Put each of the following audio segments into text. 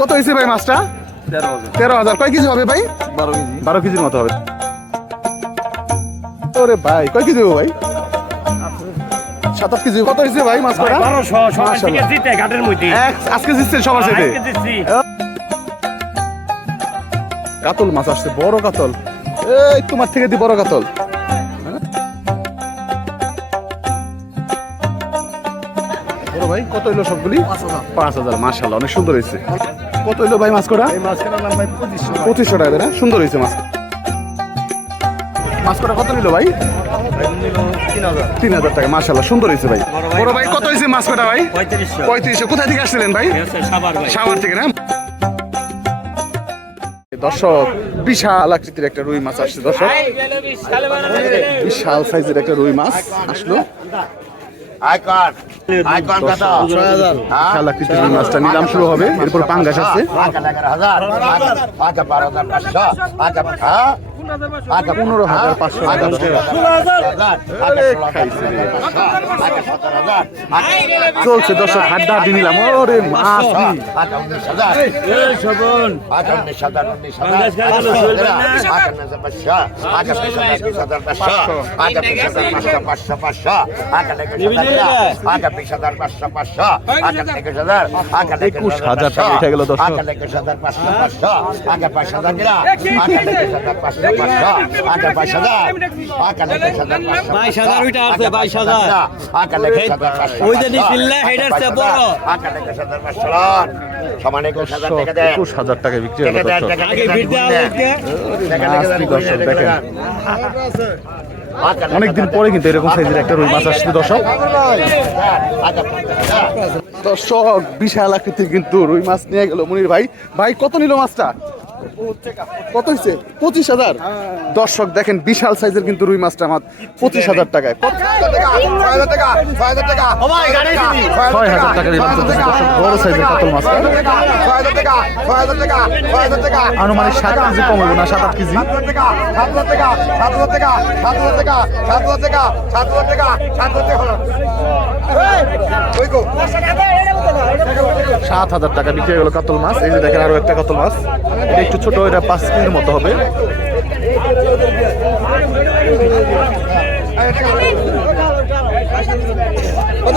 কত হয়েছে ভাই মাছটা? তেরো হাজার। কয় কেজি হবে ভাই? বারো কেজি। বারো কেজির মতো হবে। ওরে ভাই কয় কেজি হবে ভাই? সাতাশ কেজি। কত হয়েছে ভাই মাছ করা আজকে জিতছেন সবার কাতল মাছ আসছে বড় কাতল। এই তোমার থেকে দি বড় কাতল। হইল সবগুলি? পাঁচ হাজার। মার্শাল্লাহ অনেক সুন্দর হয়েছে। কত হইল ভাই মাছ কটা? পঁচিশশো টাকা। না? সুন্দর হয়েছে মাছ। মাছ কটা কত নিল ভাই? তিন হাজার। টাকা মাসাল্লাহ সুন্দর হয়েছে ভাই। বড় ভাই কত হয়েছে মাছ কটা ভাই? পঁয়ত্রিশ কোথায় থেকে আসছিলেন ভাই? সাভার থেকে না? দর্শক বিশাল আকৃতির একটা রুই মাছ আসছে দর্শক। বিশাল সাইজের একটা রুই মাছ আসলো। আইকন আইকন কত 6000 খেলা কিছু মাছটা নিলাম শুরু হবে এরপর পাঙ্গাস আছে আচ্ছা পনেরো হাজার পাঁচশো চলছে দর্শক হাড্ডা হাড্ডি নিলাম ওরে মাছ একুশ হাজার টাকা গেল দর্শক হাজার পাঁচশো পাঁচশো হাজার পাঁচশো হাজার পাঁচশো একুশ হাজার বিক্রি অনেকদিন পরে কিন্তু এরকম সাইজের একটা রুই মাছ আসছে দর্শক দর্শক বিশাল আকৃতি কিন্তু রুই মাছ নিয়ে গেল মনির ভাই ভাই কত নিল মাছটা কত হয়েছে পঁচিশ হাজার দর্শক দেখেন বিশাল সাইজের কিন্তু রুই মাছটা আমার পঁচিশ হাজার টাকায় ছয় হাজার টাকার বড় সাইজের কাতল মাছটা আনুমানিক সাত কেজি কমবে না সাত আট কেজি সাত হাজার টাকা বিক্রি হয়ে গেল কাতল মাছ এই যে দেখেন আরও একটা কাতল মাছ একটু ছোট এটা পাঁচ কেজির মতো হবে। কত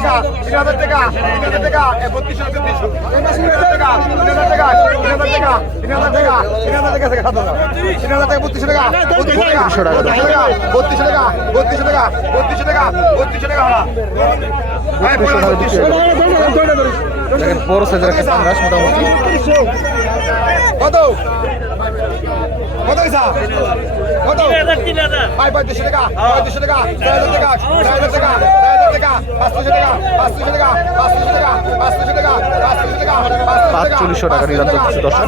তিন হাজার টাকা তিন হাজার টাকা তিন হাজার টাকা তিন হাজার টাকা তিন হাজার টাকা তিন হাজার টাকা বত্রিশ টাকা বত্রিশ টাকা বত্রিশ টাকা বত্রিশ টাকা বড় সাইজের একটা মোটামুটি কত কত ইসা কত টাকা পঁয়ত্রিশশো টাকা চার হাজার টাকা চার হাজার টাকা পাঁচচল্লিশশো টাকা নিলাম দর্শক।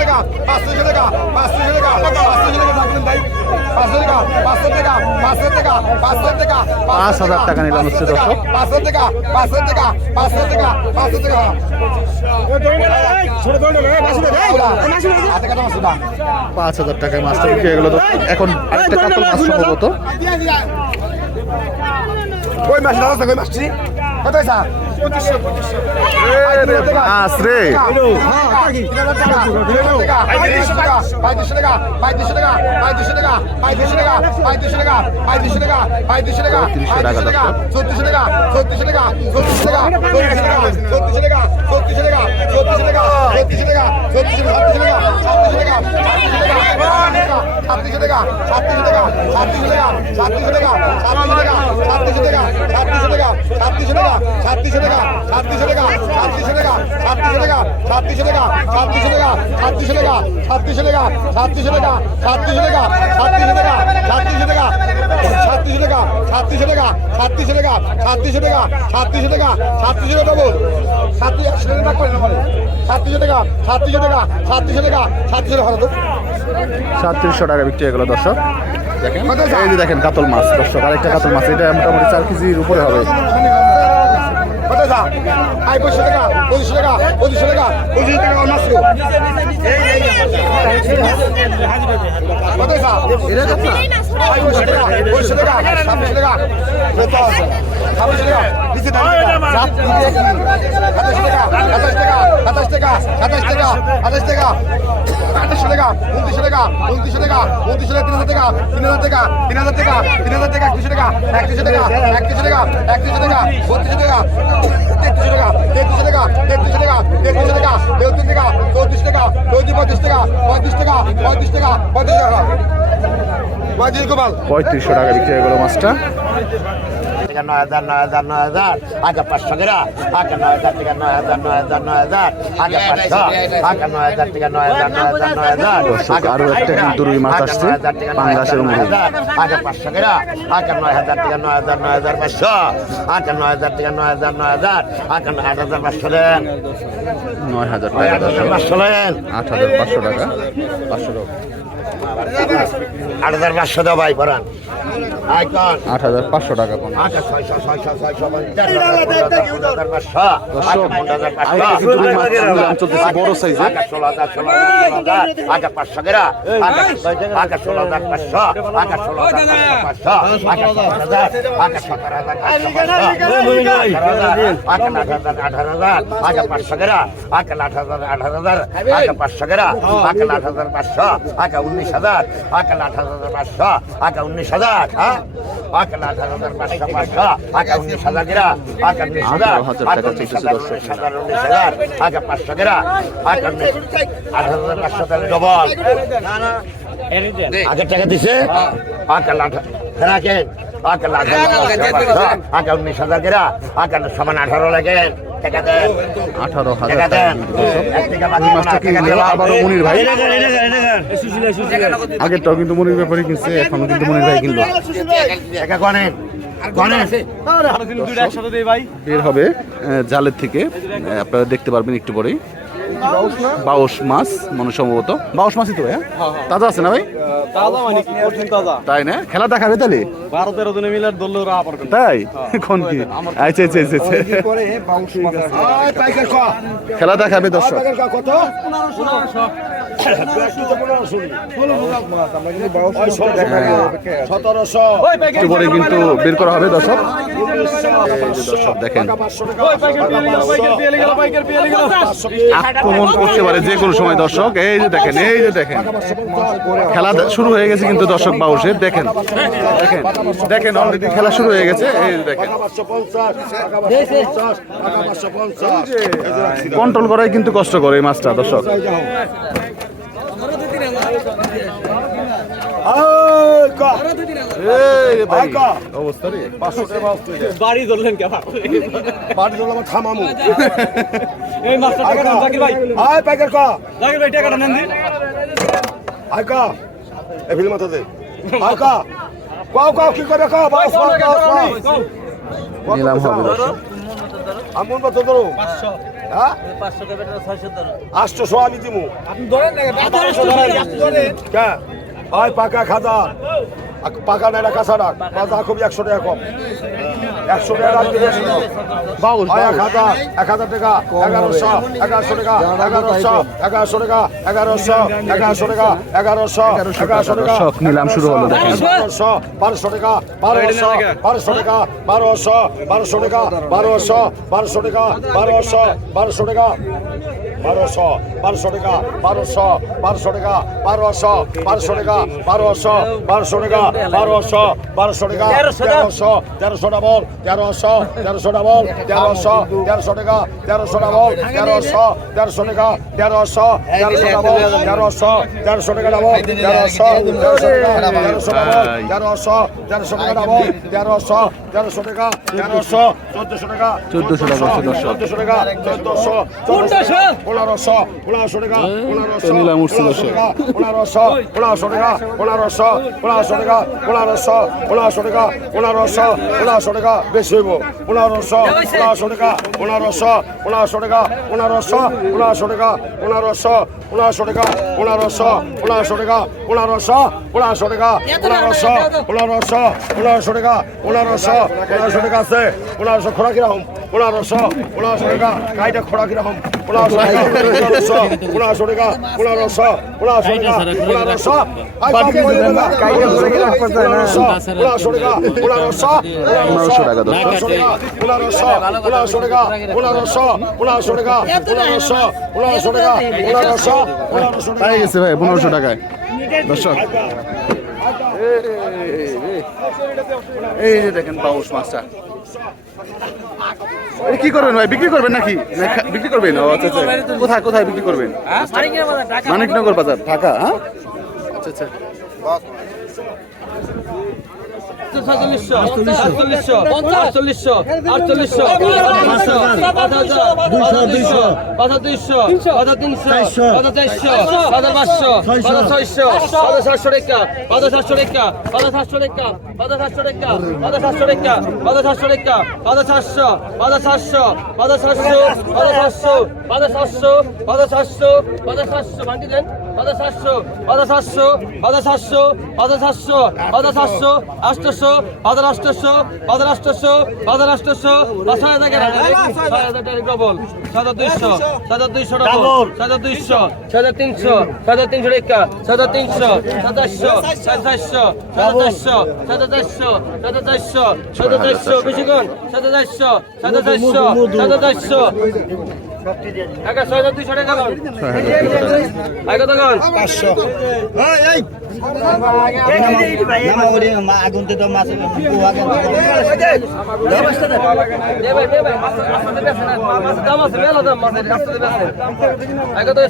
টাকা পাঁচশো টাকা পাঁচশো টাকা পাঁচশো টাকা রাখবেন টাকা পাঁচশো টাকা টাকা পাঁচ হাজার টাকা নিলাম হচ্ছে দর্শক টাকা পাঁচশো টাকা টাকা পাঁচ হাজার টাকায় মাছ থেকে হয়ে গেল এখন আরেকটা কাতল মাছ সম্ভবত ওই ওই মাছ রে টাকা সাতত্রিশশো টাকা সাতত্রিশশো টাকা সাতত্রিশশো টাকা সাতত্রিশশো টাকা সাতত্রিশশো টাকা সাতত্রিশশো টাকা সাতত্রিশশো টাকা সাতত্রিশশো টাকা সাতত্রিশশো টাকা সাতত্রিশশো টাকা সাতত্রিশশো টাকা সাতত্রিশশো টাকা সাতত্রিশশো টাকা সাতত্রিশশো টাকা সাতত্রিশশো টাকা সাতত্রিশশো টাকা সাতত্রিশশো টাকা সাতত্রিশশো টাকা সাতত্রিশশো টাকা সাতত্রিশশো টাকা সাতত্রিশশো টাকা সাতত্রিশশো টাকা সাতত্রিশশো টাকা ডবল সাতত্রিশ একশো টাকা করে না বলে সাতত্রিশশো টাকা সাতত্রিশশো টাকা সাতত্রিশশো টাকা সাতত্রিশশো টাকা তো সাতত্রিশশো টাকা বিক্রি হয়ে গেল দর্শক দেখেন এই যে দেখেন কাতল মাছ দর্শক আরেকটা কাতল মাছ এটা মোটামুটি চার কেজির উপরে হবে কত যা আই পঁচিশশো টাকা পঁচিশশো টাকা পঁচিশশো টাকা পঁচিশশো টাকা মাত্র কত যা আই পঁচিশশো টাকা পঁচিশশো টাকা ছাব্বিশশো টাকা। সাতাশ টাকা সাতাশ টাকা সাতাশ টাকা টাকা টাকা আঠাশশো টাকা উনত্রিশশো টাকা উনত্রিশশো টাকা উনত্রিশশো টাকা তিন হাজার টাকা তিন হাজার টাকা তিন হাজার টাকা তিন হাজার টাকা একত্রিশশো টাকা একত্রিশশো টাকা একত্রিশশো টাকা একত্রিশশো টাকা বত্রিশশো টাকা তেত্রিশশো টাকা তেত্রিশশো টাকা তেত্রিশশো টাকা তেত্রিশ টাকা চৌত্রিশ টাকা চৌত্রিশ পঁয়ত্রিশ টাকা পঁয়ত্রিশ টাকা পঁয়ত্রিশ টাকা পঁয়ত্রিশ টাকা পঁয়ত্রিশ গোপাল পঁয়ত্রিশশো টাকা বিক্রি হয়ে গেল মাছটা টাকা নয় হাজার নয় হাজার নয় হাজার আগে পাঁচশো টাকা আগে নয় হাজার টাকা নয় হাজার নয় হাজার নয় হাজার আগে পাঁচশো আগে নয় হাজার টাকা নয় হাজার নয় হাজার নয় হাজার দর্শক, আরও একটা কিন্তু রুই মাছ আসছে, পাঙ্গাসের মুড়ি। আগে পাঁচশো টাকা আগে নয় হাজার টাকা নয় হাজার নয় হাজার পাঁচশো আগে নয় হাজার টাকা নয় হাজার নয় হাজার আগে আট হাজার পাঁচশো দেন নয় হাজার আট টাকা হাজার দর্শক পাঁচশো দেন আট হাজার পাঁচশো টাকা পাঁচশো টাকা আট হাজার পাঁচশো দাও ভাই পড়ান আট হাজার পাঁচশো টাকা কোন চলতেছে বড় সাইজে আট হাজার পাঁচশো আট উনিশ হাজার হাজার আকাল আঠাশ হাজার পাঁচশো আকা উনিশ হাজার হ্যাঁ? আকাল আঠাশ হাজার পাঁচশো পাঁচশো আকা উনিশ হাজার গেরা আকা উনিশ হাজার আকা উনিশ হাজার উনিশ হাজার আকা পাঁচশো গেরা আকা উনিশ আঠাশ হাজার পাঁচশো তাহলে ডবল। আগের টাকা দিছে? আকাল আঠাশ রাখেন আকাল আঠাশ আকা উনিশ হাজার গেরা আকাল সমান আঠারো লাগেন আঠারো হাজার আবারও মনির ভাই। আগেরটাও কিন্তু মনির ব্যাপারে কিনছে এখনও কিন্তু মনির ভাই কিনলো। বের হবে জালের থেকে। আপনারা দেখতে পারবেন একটু পরেই। বাউস মাছ মনে সম্ভবত বাউস মাছই তো হ্যাঁ তাজা আছে না ভাই তাজা মানে কঠিন তাজা তাই না খেলা দেখাবে তাহলে বারো তেরো দিনে মিলে আপার তাই কোন কি আচ্ছা আচ্ছা আচ্ছা আচ্ছা। পাইকার ক খেলা দেখাবে দর্শক কত সতেরোশো একটু পরে কিন্তু বের করা হবে দর্শক দর্শক দেখেন আক্রমণ করতে পারে যে কোনো সময় দর্শক। এই যে দেখেন এই যে দেখেন। খেলা শুরু হয়ে গেছে কিন্তু দর্শক বাউসের দেখেন দেখেন দেখেন অলরেডি খেলা শুরু হয়ে গেছে। এই যে দেখেন। কন্ট্রোল করাই কিন্তু কষ্ট করে এই মাছটা দর্শক। এই রে ভাই, অবস্থা রে বাড়ি ধরলেন কে? বাড়ি আমার থামামু এই মাছটা টাকা জাকির ভাই। আয় পাইকার ক জাকির ভাই টাকাটা নেন দিন আয় ক এ ফিল্ম মাথা দে। আয় ক কাও কাও কি করে ক বাস বাস বাস নিলাম হবে আমন কত ধরো? হ্যাঁ? আমি দিমু কে? আয় পাকা খাজা। আক- পাকা নাইরা কাঁচা ডাক বাজা খুবই একশো টাকা কম। একশো টাকা রাখতে বাউল এক হাজার এক হাজার টাকা এগারোশো এগারোশো টাকা এগারোশো এগারোশো টাকা এগারোশো এগারোশো টাকা এগারোশো এগারোশো টাকা নিলাম শুরু হলো বারোশো বারোশো টাকা বারোশো বারোশো টাকা বারোশো বারোশো টাকা বারোশো বারোশো টাকা বারোশো বারোশো টাকা। বারোশো বারোশো টাকা বারোশো বারোশো টাকা বারোশো বারোশো টাকা বারোশো বারোশো টাকা বারোশো বারোশো টাকা তেরোশো তেরোশো ডাবল তেরোশো তেরোশো ডাবল তেরোশো তেরোশো টাকা তেরোশো ডাবল তেরোশো তেরোশো টাকা তেরোশো তেরোশো ডাবল তেরোশো তেরোশো টাকা ডাবল তেরোশো তেরোশো টাকা তেরোশো ডাবল তেরোশো তেরোশো টাকা ডাবল তেরোশো তেরোশো টাকা তেরোশো চোদ্দশো টাকা চোদ্দশো টাকা। চোদ্দশো টাকা চোদ্দশো চোদ্দশো পনেরোশো পনেরোশো টাকা পনেরোশো দর্শক। টাকা পনেরোশো পনেরোশো টাকা পনেরোশো পনেরোশো টাকা পনেরোশো পনেরোশো টাকা পনেরোশো পনেরোশো টাকা বেশি হইব পনেরোশো পনেরোশো টাকা পনেরোশো পনেরোশো টাকা পনেরোশো পনেরোশো টাকা পনেরোশো পনেরোশো টাকা পনেরোশো পনেরোশো টাকা পনেরোশো পনেরোশো টাকা পনেরোশো পনেরোশো পনেরোশো টাকা পনেরোশো পনেরোশো টাকা আছে পনেরোশো খোরা কীরকম পনেরোশো পনেরোশো টাকা গাড়িটা খোরা কীরকম পনেরোশো টাকা পনেরোশো পনেরোশো টাকা পনেরোশো পনেরোশো টাকা পনেরোশো পনেরোশো টাকা পনেরোশো পনেরোশো টাকা। পনেরোশো পনেরোশো টাকা পনেরোশো পনেরোশো টাকা পনেরোশো পনেরোশো টাকা পনেরোশো পাই গেছে ভাই, পনেরোশো টাকায়। দর্শক। এই যে দেখেন পাউস মাছটা। কি করবেন ভাই, বিক্রি করবেন নাকি? বিক্রি করবেন? আচ্ছা আচ্ছা। কোথায় কোথায় বিক্রি করবেন? মানিকনগর বাজার, ঢাকা হ্যাঁ? আচ্ছা আচ্ছা। সাতচল্লিশশো আটচল্লিশশো আটচল্লিশশো পাঁচ হাজার পাঁচ দুইশো পাঁচ দুইশো পাঁচ তিনশো পাঁচ চারশো পাঁচ পাঁচশো পাঁচ ছয়শো পাঁচ সাতশো রেখা পাঁচ সাতশো রেখা পাঁচ সাতশো রেখা পাঁচ সাতশো রেখা পাঁচ সাতশো রেখা পাঁচ সাতশো রেখা পাঁচ সাতশো পাঁচ সাতশো পাঁচ সাতশো পাঁচ সাতশো পাঁচ সাতশো পাঁচ সাতশো পাঁচ সাতশো ভাঙি দেন পাঁচ সাতশো পাঁচ সাতশো পাঁচ সাতশো পাঁচ সাতশো পাঁচ সাতশো আষ্টশো পাঁচ আষ্টশো পাঁচ আষ্টশো পাঁচ আষ্টশো পাঁচ ছয় হাজার ছয় হাজার টাকা ডবল ছয় হাজার দুইশো ছয় হাজার দুইশো ডবল ছয় হাজার দুইশো ছয় হাজার তিনশো ছয় হাজার তিনশো রেখা ছয় হাজার তিনশো সাতাশশো সাতাশশো সাতাশশো সাতাশশো সাতাশশো সাতাশশো বেশিক্ষণ সাতাশশো সাতাশশো সাতাশশো একা ছয় হাজার দুইশো টাকা কর আগে কত কর দে ভাই দে ভাই মাছ আসতে বেছে না। মাছের দাম আছে মেলা দাম মাছের আসতে বেছে আগে তো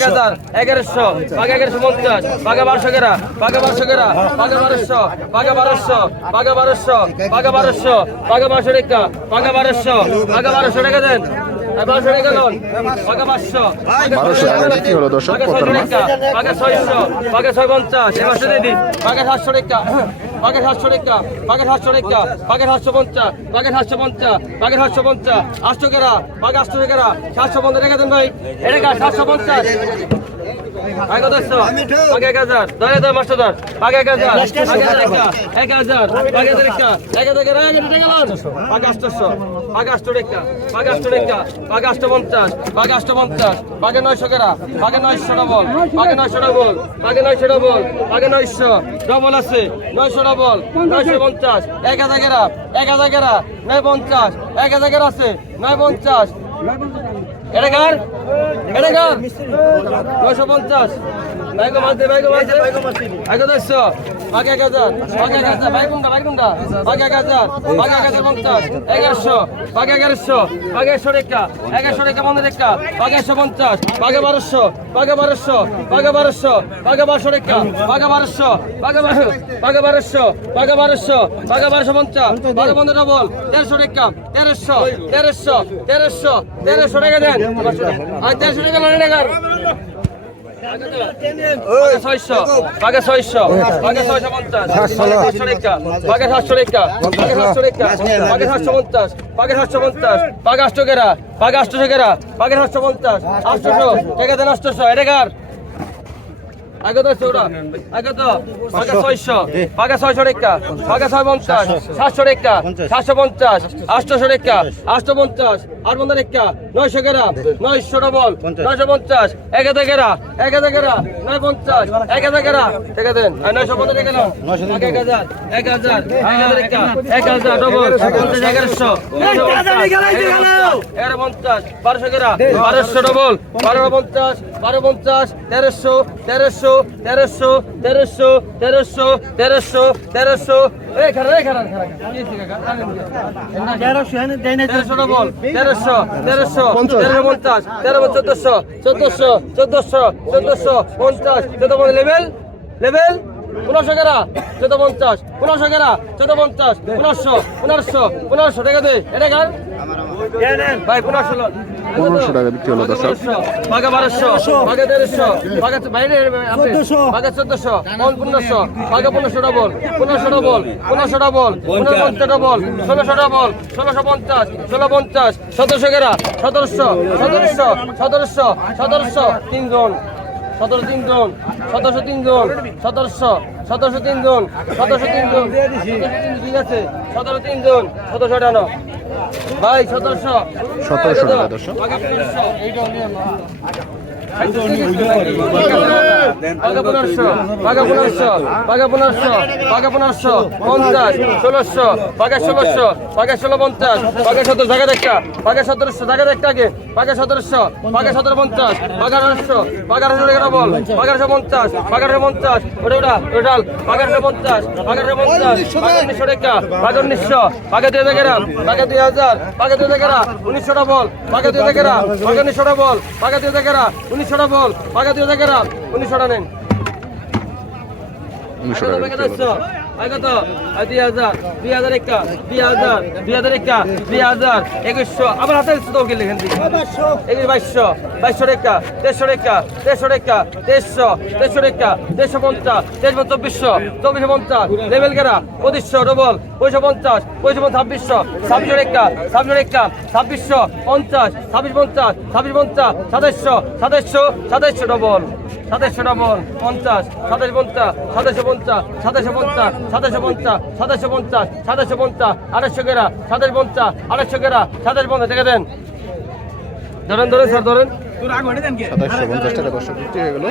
হাজার এগারোশো এগারোশো পঞ্চাশ আগে বারোশো গেরা আগে বারোশো গেরা আগে বারোশো আগে বারোশো আগে বারোশো। আগে বারোশো আগে বারোশো টাকা আগে বারোশো আগে বারোশো টাকা দেন। বারোশো টাকা লোন আগে পাঁচশো বারোশো টাকা বিক্রি হলো দর্শক ছয়শো মাছ আগে ছয়শো আগে ছয় পঞ্চাশ এবার সেটাই দিন। আগে সাতশো টাকা আগে সাতশো টাকা আগে সাতশো টাকা আগে সাতশো পঞ্চাশ আগে সাতশো পঞ্চাশ আগে সাতশো পঞ্চাশ আটশো কেরা আগে আটশো কেরা সাতশো পঞ্চাশ টাকা দেন ভাই। এটা সাতশো পঞ্চাশ। আগে নয়শো কেরা আগে নয়শো ডবল আগে নয়শো ডবল আগে নয়শো ডবল আগে নয়শো ডবল আছে নয়শো ডবল নয়শো পঞ্চাশ এক হাজার কেরা এক হাজার কেরা নয় পঞ্চাশ এক হাজার কেরা আছে নয় পঞ্চাশ এটা কার? এটা কার? নয়শো পঞ্চাশ। বাইকো দে বাইকো মাছ দে আগে দশশো আগে এক হাজার আগে এক হাজার বাইক কোনটা বাইক কোনটা আগে এক হাজার আগে এক হাজার পঞ্চাশ। এগারোশো আগে এগারোশো আগে একশো রেখা এগারোশো রেখা পনেরো রেখা আগে একশো পঞ্চাশ আগে বারোশো আগে বারোশো আগে বারোশো আগে বারোশো রেখা আগে বারোশো আগে বারো আগে বারোশো আগে বারোশো আগে বারোশো পঞ্চাশ আগে পনেরো ডবল তেরোশো রেখা তেরোশো তেরোশো তেরোশো তেরোশো টাকা দেন। আর তেরোশো টাকা লড়ে টাকার। আগে ছয়শো আগে ছয়শো পঞ্চাশ সাতশো রেখা আগে সাতশো রেখা আগে সাতশো রেখা আগে সাতশো পঞ্চাশ আগে সাতশো পঞ্চাশ আগে আটশো গেরা আগে আটশো গেরা আগে সাতশো পঞ্চাশ আটশোশো এটা আগে তো চৌড়া আগে তো পাকা ছয়শো পাকা ছয়শো রেখা পাকা ছয় পঞ্চাশ সাতশো রেখা সাতশো পঞ্চাশ আটশো রেখা আটশো পঞ্চাশ আট বন্ধ রেখা নয়শো গেরা নয়শো ডবল নয়শো পঞ্চাশ এক হাজার গেরা এক হাজার গেরা নয় পঞ্চাশ এক হাজার গেরা ঠিক আছে আর নয়শো পঞ্চাশ। রেখে নাও এক হাজার এক হাজার এক হাজার রেখা এক হাজার ডবল পঞ্চাশ এগারোশো এগারো পঞ্চাশ বারোশো গেরা বারোশো ডবল বারো পঞ্চাশ বারো পঞ্চাশ তেরোশো তেরোশো তেরোশো তেরোশো তেরোশো তেরোশো তেরোশো? তেরোশো। তেরোশো তেরোশো তেরোশো পঞ্চাশ। তেরো চোদ্দশো চোদ্দশো চোদ্দশো চোদ্দশো পঞ্চাশ। চোদ্দ লেভেল? লেভেল? পনেরোশো গেরা চোদ্দ পঞ্চাশ। পনেরোশো গেরা চোদ্দ পঞ্চাশ। পনেরোশো পনেরোশো পনেরোশো। টাকা দে এটা ভাই পনেরোশো লোন। 1500 টাকা বিক্রি হলো দর্শক। বাঘা বারোশো বাঘা তেরোশো বাঘা বাইরে বাঘা চোদ্দশো পন পনেরোশো বাঘা পনেরোশো ডবল পনেরোশো ডবল পনেরোশো ডবল পনেরো পঞ্চাশ ডবল ষোলোশো ডবল ষোলোশো পঞ্চাশ ষোলো পঞ্চাশ সতেরোশো গেরা সতেরোশো সতেরোশো সতেরোশো সতেরোশো তিনজন সতেরো তিনজন সতেরোশো তিনজন সতেরোশো সতেরোশো তিনজন সতেরোশো তিনজন ঠিক আছে সতেরো তিনজন সতেরোশো আটানো সতেরোশো। 1700 টাকা দর্শক। পাকা পনেরোশো পাকা পনেরোশো পাকা পনেরোশো পঞ্চাশ ষোলোশো পাকা ষোলোশো পাকা ষোলো পঞ্চাশ পাকা সতেরো জায়গা দেখা পাকা সতেরোশো জায়গা দেখতে আগে পাকা সতেরোশো পাকা সতেরো পঞ্চাশ পাকা আঠারোশো পাকা আঠারোশো টাকা বল পাকা আঠারোশো পঞ্চাশ পাকা আঠারোশো পঞ্চাশ ওটা ওটা টোটাল পাকা আঠারোশো পঞ্চাশ পাকা আঠারোশো পঞ্চাশ পাকা উনিশশো টাকা পাকা উনিশশো পাকা দুই গ্রাম উনিশশো বল। পাকা দুই হাজার গ্রাম উনিশশো নেন। উনিশশো টাকা হলো দুই হাজার দুই হাজার একা দুই হাজার দুই হাজার একা দুই হাজার, একুশশো। আবার হাতে তো গেলে এখান থেকে। একুশ, বাইশশো বাইশশো রেখা দেড়শো রেখা দেড়শো রেখা দেড়শো দেড়শো রেখা দেড়শো পঞ্চাশ, দেড়শো চব্বিশশো চব্বিশশো পঞ্চাশ, লেভেল গেরা, পঁচিশশো, ডবল, পঁচিশশো পঞ্চাশ, পঁচিশশো ছাব্বিশশো ছাব্বিশশো রেখা ছাব্বিশশো রেখা ছাব্বিশশো পঞ্চাশ ছাব্বিশ পঞ্চাশ ছাব্বিশ পঞ্চাশ সাতাইশশো সাতাইশশো সাতাইশশো ডবল সাতাইশশো ডবল, পঞ্চাশ সাতাইশ পঞ্চাশ সাতাইশশো পঞ্চাশ সাতাইশশো পঞ্চাশ সাতাইশশো পঞ্চাশ সাতাশো পঞ্চাশ সাতাশো পঞ্চাশ আড়াইশো গেরা সাতাশ পঞ্চাশ আড়াইশো গেরা সাতাশ পঞ্চাশ দেখে দেন। ধরেন ধরেন স্যার ধরেন। সাতাশশো পঞ্চাশ টাকা দর্শক বিক্রি হয়ে গেল।